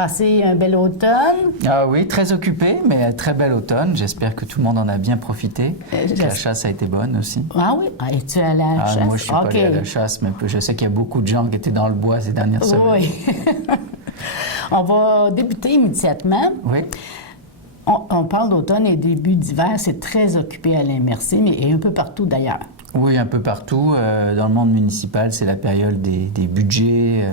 passé un bel automne. Ah oui, très occupé, mais très bel automne. J'espère que tout le monde en a bien profité. Que la chasse a été bonne aussi. Ah oui? Es-tu allé à la chasse? Moi, je suis pas allé à la chasse, mais je sais qu'il y a beaucoup de gens qui étaient dans le bois ces dernières semaines. Oui. On va débuter immédiatement. Oui. On parle d'automne et début d'hiver. C'est très occupé à l'MRC, mais et un peu partout d'ailleurs. Oui, un peu partout. Dans le monde municipal, c'est la période des budgets,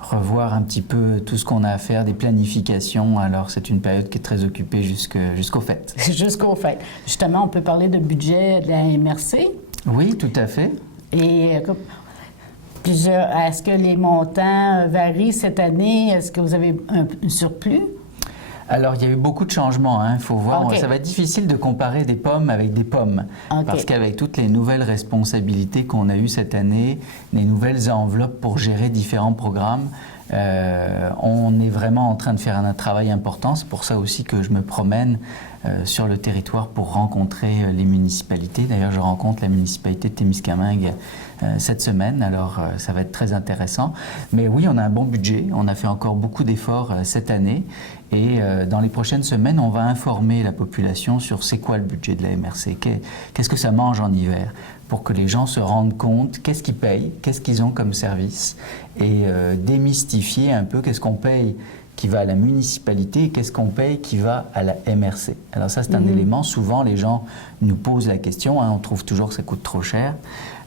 revoir un petit peu tout ce qu'on a à faire, des planifications. Alors, c'est une période qui est très occupée jusqu'aux fêtes. Jusqu'aux fêtes. Justement, on peut parler de budget de la MRC. Oui, tout à fait. Et est-ce que les montants varient cette année? Est-ce que vous avez un surplus? Alors, il y a eu beaucoup de changements. Il faut voir. Okay. Ça va être difficile de comparer des pommes avec des pommes. Okay. Parce qu'avec toutes les nouvelles responsabilités qu'on a eues cette année, les nouvelles enveloppes pour gérer différents programmes, on est vraiment en train de faire un travail important. C'est pour ça aussi que je me promène sur le territoire pour rencontrer les municipalités. D'ailleurs, je rencontre la municipalité de Témiscamingue cette semaine, alors ça va être très intéressant. Mais oui, on a un bon budget, on a fait encore beaucoup d'efforts cette année et dans les prochaines semaines, on va informer la population sur c'est quoi le budget de la MRC, qu'est-ce que ça mange en hiver, pour que les gens se rendent compte qu'est-ce qu'ils payent, qu'est-ce qu'ils ont comme service et démystifier un peu qu'est-ce qu'on paye qui va à la municipalité et qu'est-ce qu'on paye qui va à la MRC. Alors ça, c'est un élément, souvent les gens nous posent la question, on trouve toujours que ça coûte trop cher.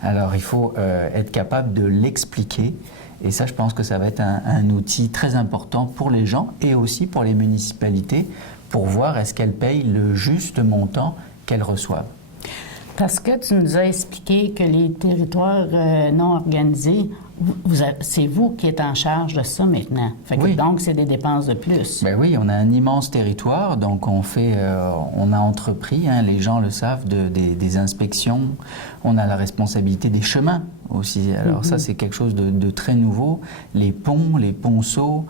Alors il faut être capable de l'expliquer et ça, je pense que ça va être un outil très important pour les gens et aussi pour les municipalités pour voir est-ce qu'elles payent le juste montant qu'elles reçoivent. Parce que tu nous as expliqué que les territoires non organisés, c'est vous qui êtes en charge de ça maintenant. Oui. Donc, c'est des dépenses de plus. Ben oui, on a un immense territoire, donc on a entrepris, les gens le savent, des inspections. On a la responsabilité des chemins aussi. Alors ça, c'est quelque chose de très nouveau. Les ponts, les ponceaux,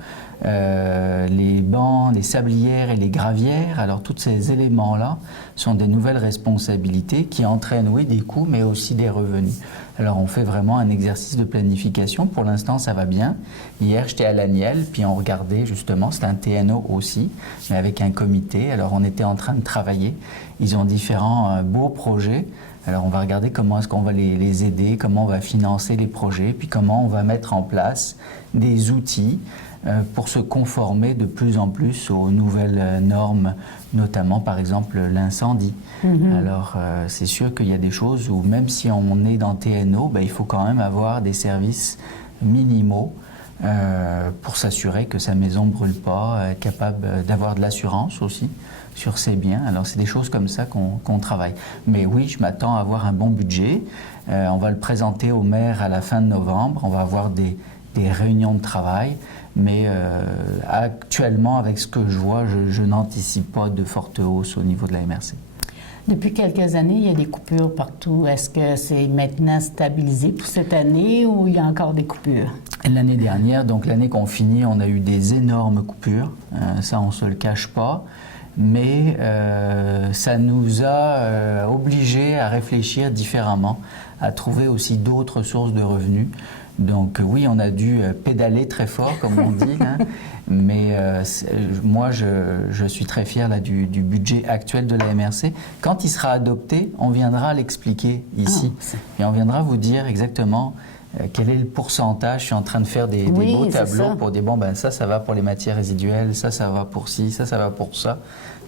les bancs, les sablières et les gravières. Alors tous ces éléments-là sont des nouvelles responsabilités qui entraînent, oui, des coûts, mais aussi des revenus. Alors on fait vraiment un exercice de planification. Pour l'instant, ça va bien. Hier, j'étais à l'Aniel, puis on regardait justement, c'est un TNO aussi, mais avec un comité. Alors on était en train de travailler. Ils ont différents beaux projets. Alors on va regarder comment est-ce qu'on va les aider, comment on va financer les projets, puis comment on va mettre en place des outils pour se conformer de plus en plus aux nouvelles normes, notamment par exemple l'incendie. Alors c'est sûr qu'il y a des choses où même si on est dans TNO, il faut quand même avoir des services minimaux pour s'assurer que sa maison ne brûle pas, être capable d'avoir de l'assurance aussi sur ses biens. Alors c'est des choses comme ça qu'on travaille. Mais oui, je m'attends à avoir un bon budget. On va le présenter au maire à la fin de novembre. On va avoir des réunions de travail. Mais actuellement, avec ce que je vois, je n'anticipe pas de forte hausse au niveau de la MRC. Depuis quelques années, il y a des coupures partout. Est-ce que c'est maintenant stabilisé pour cette année ou il y a encore des coupures? L'année dernière, donc l'année qu'on finit, on a eu des énormes coupures. Ça, on ne se le cache pas. Mais ça nous a obligés à réfléchir différemment, à trouver aussi d'autres sources de revenus. Donc oui, on a dû pédaler très fort, comme on dit, là. Mais moi, je suis très fier là, du budget actuel de la MRC. Quand il sera adopté, on viendra l'expliquer ici. Et on viendra vous dire exactement quel est le pourcentage. Je suis en train de faire des beaux tableaux pour dire, ça va pour les matières résiduelles, ça va pour ci, ça va pour ça.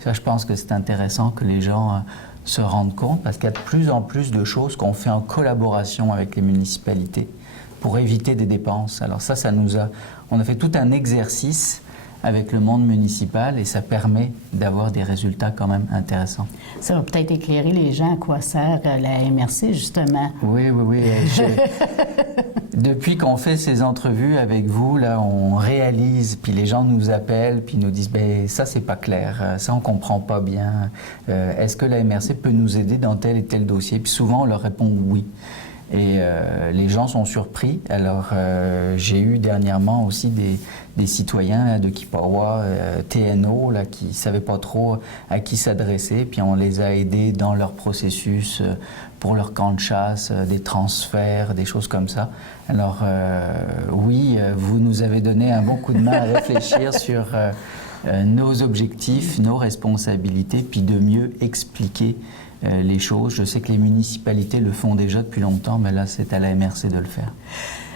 Ça, je pense que c'est intéressant que les gens se rendent compte parce qu'il y a de plus en plus de choses qu'on fait en collaboration avec les municipalités pour éviter des dépenses. Alors ça on a fait tout un exercice avec le monde municipal et ça permet d'avoir des résultats quand même intéressants. Ça va peut-être éclairer les gens à quoi sert la MRC, justement. Oui. Depuis qu'on fait ces entrevues avec vous, là, on réalise, puis les gens nous appellent, puis nous disent ça, c'est pas clair, ça, on comprend pas bien. Est-ce que la MRC peut nous aider dans tel et tel dossier? Puis souvent, on leur répond oui. Et les gens sont surpris. Alors, j'ai eu dernièrement aussi des citoyens de Kipawa, TNO, là, qui ne savaient pas trop à qui s'adresser. Puis on les a aidés dans leur processus pour leur camp de chasse, des transferts, des choses comme ça. Alors, oui, vous nous avez donné un bon coup de main à réfléchir sur nos objectifs, nos responsabilités, puis de mieux expliquer les choses. Je sais que les municipalités le font déjà depuis longtemps, mais là, c'est à la MRC de le faire.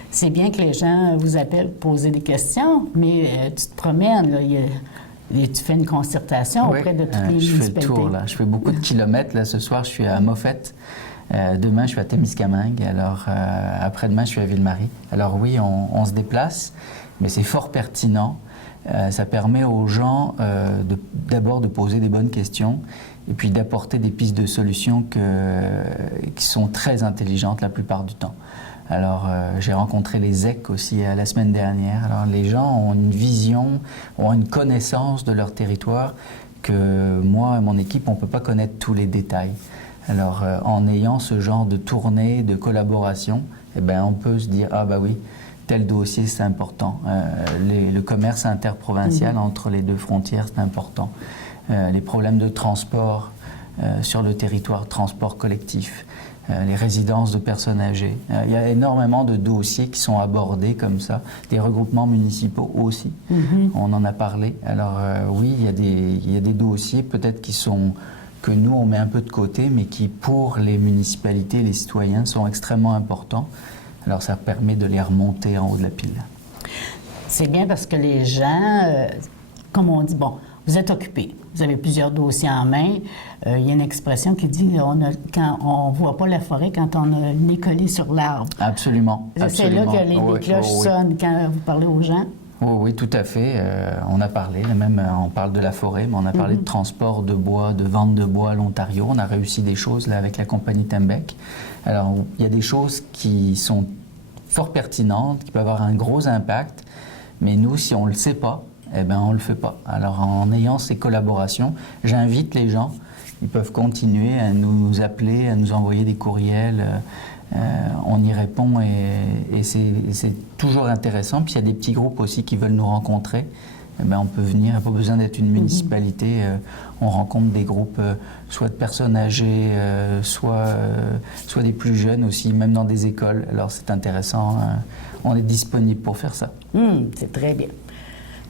C'est bien que les gens vous appellent pour poser des questions, mais tu te promènes, là, et tu fais une concertation auprès de toutes les municipalités. Je fais le tour, là. Je fais beaucoup de kilomètres. Là, ce soir, je suis à Moffett. Demain, je suis à Témiscamingue. Alors, après-demain, je suis à Ville-Marie. Alors oui, on se déplace, mais c'est fort pertinent. Ça permet aux gens d'abord de poser des bonnes questions et puis d'apporter des pistes de solutions qui sont très intelligentes la plupart du temps. Alors, j'ai rencontré les EC aussi la semaine dernière. Alors, les gens ont une vision, ont une connaissance de leur territoire que moi et mon équipe, on ne peut pas connaître tous les détails. Alors, en ayant ce genre de tournée, de collaboration, eh bien, on peut se dire, ah bah oui, tel dossier, c'est important. Le commerce interprovincial entre les deux frontières, c'est important. Les problèmes de transport sur le territoire, transport collectif, les résidences de personnes âgées. Il y a énormément de dossiers qui sont abordés comme ça, des regroupements municipaux aussi. On en a parlé. Alors oui, il y a des dossiers peut-être que nous, on met un peu de côté, mais qui, pour les municipalités, les citoyens, sont extrêmement importants. Alors, ça permet de les remonter en haut de la pile. C'est bien parce que les gens, comme on dit, bon, vous êtes occupés, vous avez plusieurs dossiers en main. Il y a une expression qui dit quand on ne voit pas la forêt quand on a le nez collé sur l'arbre. Absolument. C'est là que les cloches sonnent quand vous parlez aux gens. Oui, tout à fait. On a parlé, même on parle de la forêt, mais on a parlé de transport de bois, de vente de bois à l'Ontario. On a réussi des choses là avec la compagnie Tembec. Alors, il y a des choses qui sont fort pertinentes, qui peuvent avoir un gros impact, mais nous, si on ne le sait pas, eh bien, on ne le fait pas. Alors, en ayant ces collaborations, j'invite les gens, ils peuvent continuer à nous appeler, à nous envoyer des courriels. On y répond et c'est toujours intéressant. Puis il y a des petits groupes aussi qui veulent nous rencontrer. Eh bien, on peut venir, il n'y a pas besoin d'être une municipalité. On rencontre des groupes, soit de personnes âgées, soit des plus jeunes aussi, même dans des écoles. Alors c'est intéressant. On est disponible pour faire ça. C'est très bien.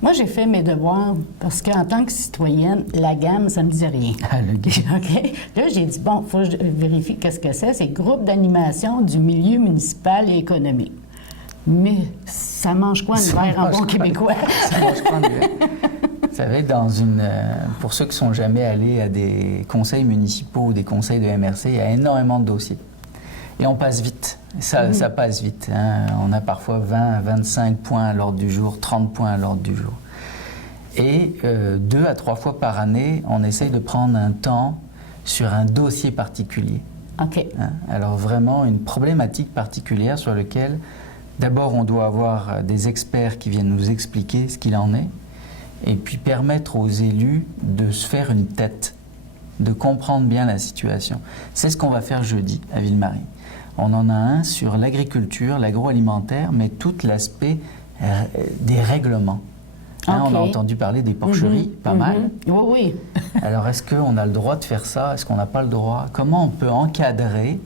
Moi, j'ai fait mes devoirs parce qu'en tant que citoyenne, la gamme, ça ne me disait rien. Ah, le GAM. OK? Là, j'ai dit, bon, il faut que je vérifie qu'est-ce que c'est. C'est Groupe d'animation du milieu municipal et économique. Mais ça mange quoi, une bière en bon québécois? Ça mange quoi, une bière? Vous savez, pour ceux qui ne sont jamais allés à des conseils municipaux ou des conseils de MRC, il y a énormément de dossiers. Et on passe vite. Ça passe vite. Hein. On a parfois 20, 25 points à l'ordre du jour, 30 points à l'ordre du jour. Et 2 à 3 fois par année, on essaye de prendre un temps sur un dossier particulier. OK. Hein. Alors vraiment, une problématique particulière sur laquelle, d'abord, on doit avoir des experts qui viennent nous expliquer ce qu'il en est, et puis permettre aux élus de se faire une tête, de comprendre bien la situation. C'est ce qu'on va faire jeudi à Ville-Marie. On en a un sur l'agriculture, l'agroalimentaire, mais tout l'aspect des règlements. Hein, Okay. on a entendu parler des porcheries, pas mal. Oui. Alors, est-ce qu'on a le droit de faire ça? Est-ce qu'on n'a pas le droit? Comment on peut encadrer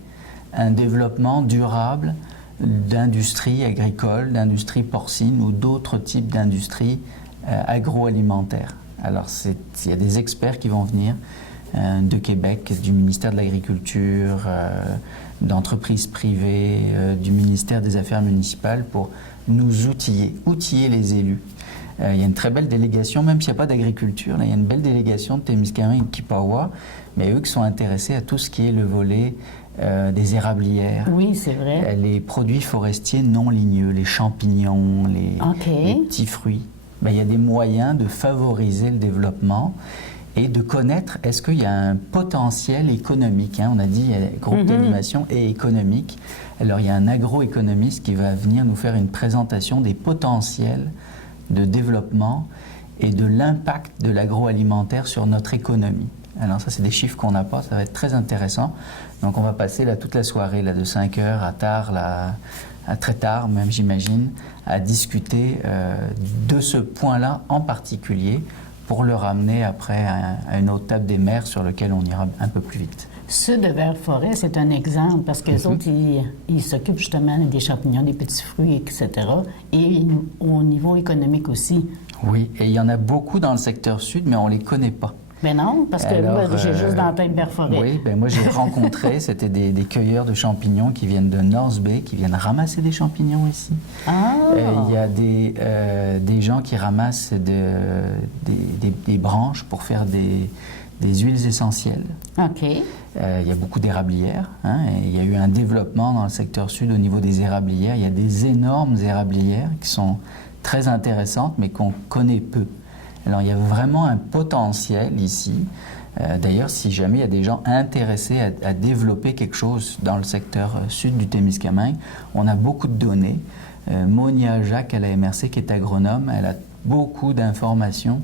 un développement durable d'industrie agricole, d'industrie porcine ou d'autres types d'industries agroalimentaires? Alors, il y a des experts qui vont venir de Québec, du ministère de l'Agriculture, d'entreprises privées, du ministère des Affaires municipales pour nous outiller les élus. Il y a une très belle délégation, même s'il n'y a pas d'agriculture, là, il y a une belle délégation de Témiscamingue et Kipawa, mais eux qui sont intéressés à tout ce qui est le volet des érablières. Oui, c'est vrai. Les produits forestiers non ligneux, les champignons, les petits fruits. Ben, il y a des moyens de favoriser le développement et de connaître, est-ce qu'il y a un potentiel économique, hein? On a dit groupe d'animation et économique. Alors il y a un agroéconomiste qui va venir nous faire une présentation des potentiels de développement et de l'impact de l'agroalimentaire sur notre économie. Alors ça, c'est des chiffres qu'on n'a pas, ça va être très intéressant. Donc on va passer là toute la soirée, là, de 5 heures à tard, là, à très tard même j'imagine, à discuter de ce point-là en particulier pour le ramener après à une autre table des maires sur lequel on ira un peu plus vite. Ceux de Vert-Forêt, c'est un exemple parce que les autres, ils s'occupent justement des champignons, des petits fruits, etc. Et au niveau économique aussi. Oui, et il y en a beaucoup dans le secteur sud, mais on ne les connaît pas. Mais non, parce que alors, moi, j'ai juste dans la tête Vert-Forêt. Oui, ben moi j'ai rencontré, c'était des cueilleurs de champignons qui viennent de North Bay, qui viennent ramasser des champignons ici. Ah! Il y a des gens qui ramassent des branches pour faire des huiles essentielles. OK. Il y a beaucoup d'érablières. Hein, et il y a eu un développement dans le secteur sud au niveau des érablières. Il y a des énormes érablières qui sont très intéressantes, mais qu'on connaît peu. Alors, il y a vraiment un potentiel ici. D'ailleurs, si jamais il y a des gens intéressés à développer quelque chose dans le secteur sud du Témiscamingue, on a beaucoup de données. Monia Jacques à la MRC, qui est agronome, elle a beaucoup d'informations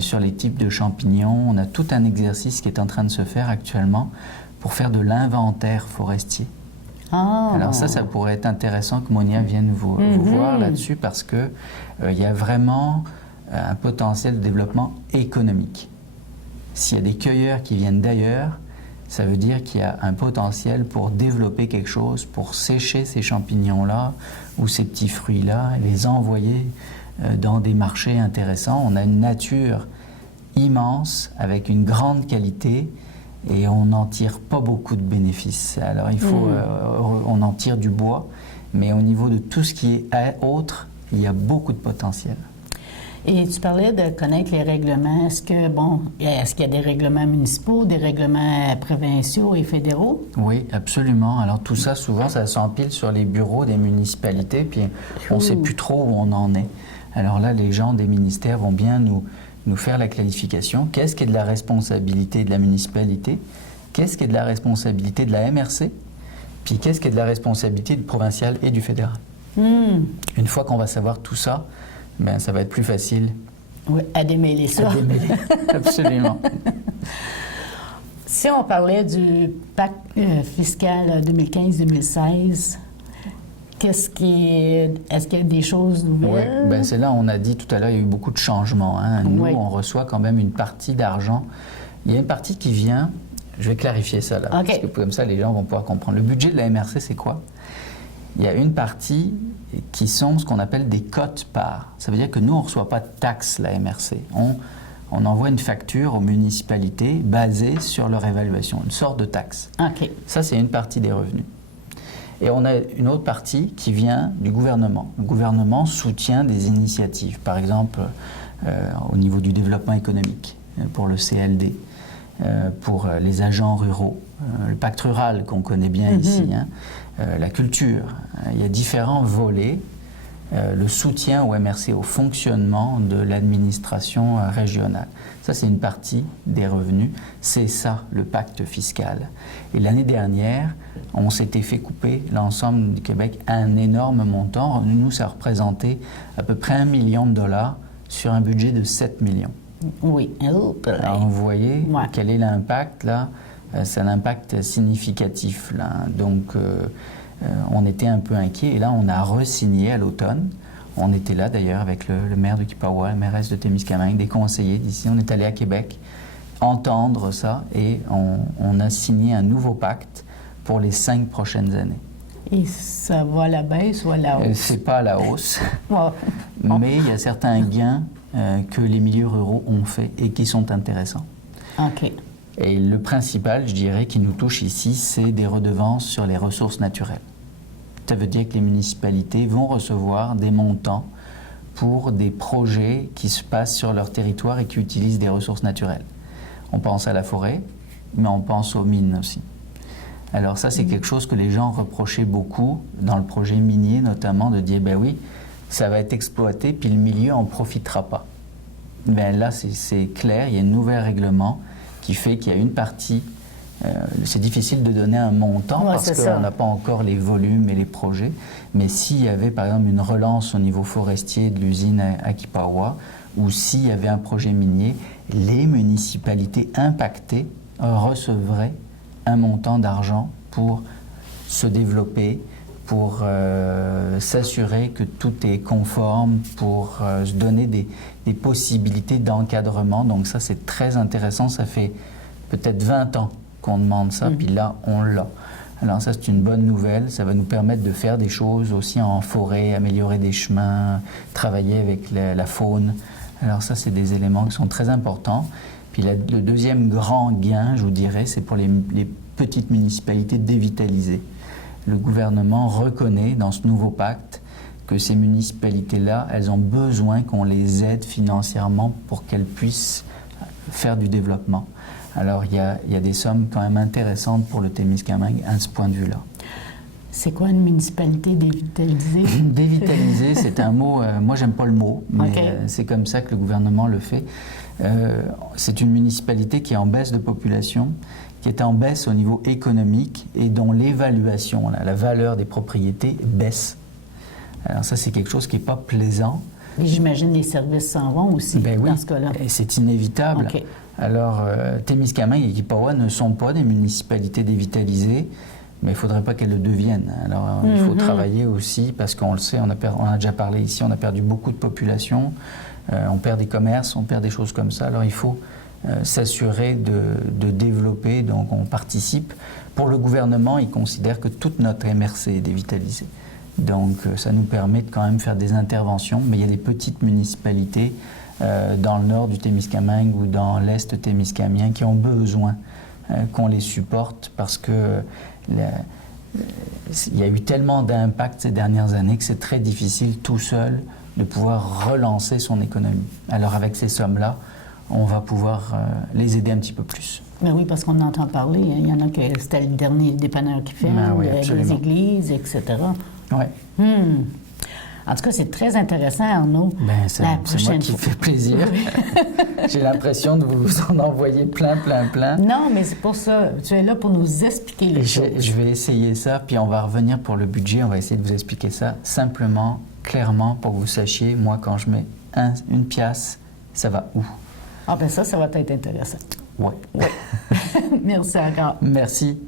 sur les types de champignons. On a tout un exercice qui est en train de se faire actuellement pour faire de l'inventaire forestier. Ah. Alors ça pourrait être intéressant que Monia vienne vous voir là-dessus parce que il y a vraiment un potentiel de développement économique. S'il y a des cueilleurs qui viennent d'ailleurs, ça veut dire qu'il y a un potentiel pour développer quelque chose, pour sécher ces champignons-là ou ces petits fruits-là, et les envoyer dans des marchés intéressants. On a une nature immense avec une grande qualité et on n'en tire pas beaucoup de bénéfices. Alors il faut, on en tire du bois, mais au niveau de tout ce qui est autre, il y a beaucoup de potentiel. Et tu parlais de connaître les règlements. Est-ce qu'il y a des règlements municipaux, des règlements provinciaux et fédéraux? Oui, absolument. Alors tout ça, souvent, ça s'empile sur les bureaux des municipalités, puis on ne sait plus trop où on en est. Alors là, les gens des ministères vont bien nous faire la clarification. Qu'est-ce qui est de la responsabilité de la municipalité? Qu'est-ce qui est de la responsabilité de la MRC? Puis qu'est-ce qui est de la responsabilité du provincial et du fédéral? Une fois qu'on va savoir tout ça, ben, ça va être plus facile. Oui, à démêler ça. À démêler, absolument. Si on parlait du pacte fiscal 2015-2016, est-ce qu'il y a des choses nouvelles? Oui, ben c'est là, on a dit tout à l'heure, il y a eu beaucoup de changements. Hein. Nous, oui. On reçoit quand même une partie d'argent. Il y a une partie qui vient, je vais clarifier ça là, okay. parce que comme ça, les gens vont pouvoir comprendre. Le budget de la MRC, c'est quoi? Il y a une partie qui sont ce qu'on appelle des quotes-parts. Ça veut dire que nous, on ne reçoit pas de taxes, la MRC. On envoie une facture aux municipalités basée sur leur évaluation, une sorte de taxe. Okay. Ça, c'est une partie des revenus. Et on a une autre partie qui vient du gouvernement. Le gouvernement soutient des initiatives, par exemple au niveau du développement économique, pour le CLD, pour les agents ruraux, le pacte rural qu'on connaît bien ici, hein, la culture. Il y a différents volets. Le soutien au MRC, au fonctionnement de l'administration régionale. Ça, c'est une partie des revenus. C'est ça, le pacte fiscal. Et l'année dernière, on s'était fait couper l'ensemble du Québec un énorme montant. Nous, ça représentait à peu près $1 million sur un budget de 7 millions. Oui. Alors, vous voyez quel est l'impact, là? C'est un impact significatif, là. Donc, on était un peu inquiets et là on a re-signé à l'automne. On était là d'ailleurs avec le maire de Kipawa, la mairesse de Témiscamingue, des conseillers d'ici. On est allé à Québec entendre ça et on a signé un nouveau pacte pour les 5 prochaines années. Et ça va à la baisse ou à la hausse? C'est pas à la hausse, bon. Mais il y a certains gains que les milieux ruraux ont fait et qui sont intéressants. OK. Et le principal, je dirais, qui nous touche ici, c'est des redevances sur les ressources naturelles. Ça veut dire que les municipalités vont recevoir des montants pour des projets qui se passent sur leur territoire et qui utilisent des ressources naturelles. On pense à la forêt, mais on pense aux mines aussi. Alors ça, c'est quelque chose que les gens reprochaient beaucoup dans le projet minier, notamment, de dire, ben oui, ça va être exploité, puis le milieu n'en profitera pas. Ben là, c'est clair, il y a un nouvel règlement qui fait qu'il y a une partie, c'est difficile de donner un montant parce qu'on n'a pas encore les volumes et les projets, mais s'il y avait par exemple une relance au niveau forestier de l'usine à Kipawa, ou s'il y avait un projet minier, les municipalités impactées recevraient un montant d'argent pour se développer, pour s'assurer que tout est conforme, pour se donner des possibilités d'encadrement. Donc ça, c'est très intéressant. Ça fait peut-être 20 ans qu'on demande ça, puis là, on l'a. Alors ça, c'est une bonne nouvelle. Ça va nous permettre de faire des choses aussi en forêt, améliorer des chemins, travailler avec la faune. Alors ça, c'est des éléments qui sont très importants. Puis le deuxième grand gain, je vous dirais, c'est pour les petites municipalités dévitalisées. Le gouvernement reconnaît dans ce nouveau pacte que ces municipalités-là, elles ont besoin qu'on les aide financièrement pour qu'elles puissent faire du développement. Alors, il y a des sommes quand même intéressantes pour le Témiscamingue à ce point de vue-là. C'est quoi une municipalité dévitalisée? Dévitalisée, c'est un mot, moi j'aime pas le mot, mais Okay. C'est comme ça que le gouvernement le fait. C'est une municipalité qui est en baisse de population, qui est en baisse au niveau économique et dont l'évaluation, la valeur des propriétés baisse. Alors ça, c'est quelque chose qui n'est pas plaisant. Et j'imagine les services s'en vont aussi Ben oui, dans ce cas-là. et c'est inévitable. OK. Alors, Témiscamingue et Kipawa ne sont pas des municipalités dévitalisées, mais il ne faudrait pas qu'elles le deviennent. Alors, il faut travailler aussi, parce qu'on le sait, on a déjà parlé ici, on a perdu beaucoup de population, on perd des commerces, on perd des choses comme ça. Alors, il faut s'assurer de développer, donc on participe. Pour le gouvernement, il considère que toute notre MRC est dévitalisée. Donc, ça nous permet de quand même faire des interventions, mais il y a des petites municipalités dans le nord du Témiscamingue ou dans l'est témiscamien qui ont besoin qu'on les supporte parce que il y a eu tellement d'impact ces dernières années que c'est très difficile tout seul de pouvoir relancer son économie. Alors avec ces sommes-là, on va pouvoir les aider un petit peu plus. Ben oui, parce qu'on entend parler. Hein. Il y en a que c'était le dernier dépanneur qui fait, Ben oui, les absolument. églises, etc. Ouais. En tout cas, c'est très intéressant, Arnaud. Ben, c'est moi qui fait plaisir. J'ai l'impression de vous en envoyer plein. Non, mais c'est pour ça. Tu es là pour nous expliquer les choses. Je vais essayer ça, puis on va revenir pour le budget. On va essayer de vous expliquer ça simplement, clairement, pour que vous sachiez, moi, quand je mets une pièce, ça va où? Ah ben ça va être intéressant. Oui. Merci encore. Merci.